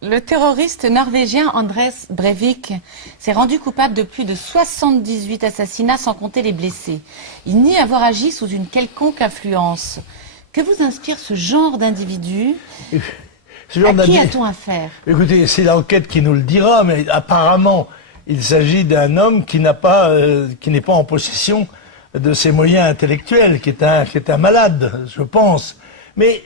Le terroriste norvégien Anders Breivik s'est rendu coupable de plus de 78 assassinats sans compter les blessés. Il nie avoir agi sous une quelconque influence. Que vous inspire ce genre d'individu? À qui a-t-on affaire? Écoutez, c'est l'enquête qui nous le dira, mais apparemment, il s'agit d'un homme qui n'est pas en possession de ses moyens intellectuels, qui est un malade, je pense. Mais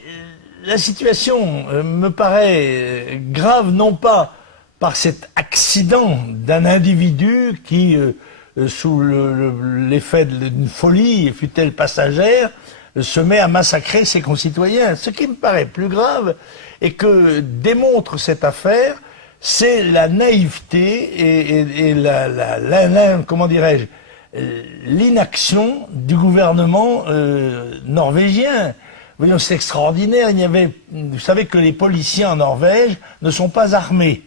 la situation me paraît grave, non pas par cet accident d'un individu qui, sous l'effet d'une folie, fût-elle passagère, se met à massacrer ses concitoyens. Ce qui me paraît plus grave et que démontre cette affaire, c'est la naïveté et comment dirais-je, l'inaction du gouvernement norvégien. Voyons, c'est extraordinaire. Vous savez que les policiers en Norvège ne sont pas armés.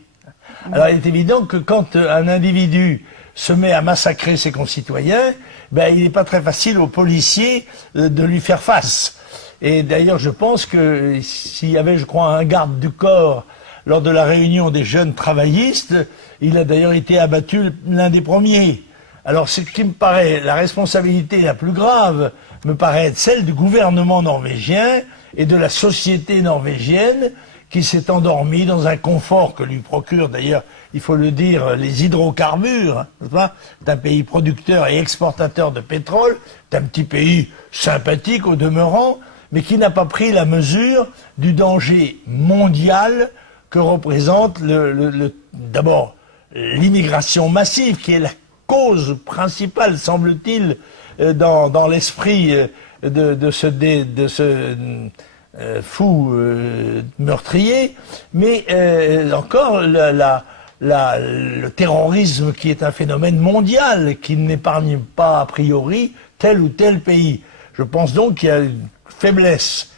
Alors il est évident que quand un individu se met à massacrer ses concitoyens, il n'est pas très facile aux policiers de lui faire face. Et d'ailleurs, je pense que s'il y avait, je crois, un garde du corps lors de la réunion des jeunes travaillistes, il a d'ailleurs été abattu l'un des premiers. Alors, ce qui me paraît, la responsabilité la plus grave, me paraît être celle du gouvernement norvégien et de la société norvégienne qui s'est endormie dans un confort que lui procure d'ailleurs, il faut le dire, les hydrocarbures. C'est un pays producteur et exportateur de pétrole, c'est un petit pays sympathique au demeurant, mais qui n'a pas pris la mesure du danger mondial que représente d'abord l'immigration massive, qui est la cause principale, semble-t-il, dans l'esprit de ce fou meurtrier, mais encore le terrorisme qui est un phénomène mondial, qui n'épargne pas a priori tel ou tel pays. Je pense donc qu'il y a une faiblesse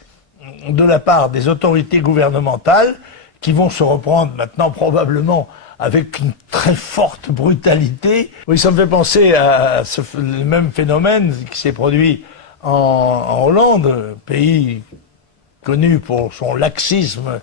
de la part des autorités gouvernementales qui vont se reprendre maintenant probablement avec une très forte brutalité. Oui, ça me fait penser à le même phénomène qui s'est produit en Hollande, pays connu pour son laxisme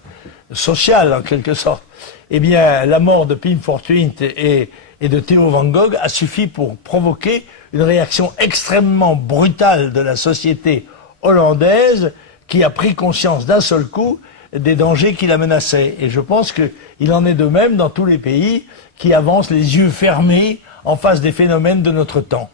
social en quelque sorte. Eh bien, la mort de Pim Fortuyn et de Theo van Gogh a suffi pour provoquer une réaction extrêmement brutale de la société hollandaise qui a pris conscience d'un seul coup des dangers qui la menaçaient. Et je pense qu'il en est de même dans tous les pays qui avancent les yeux fermés en face des phénomènes de notre temps.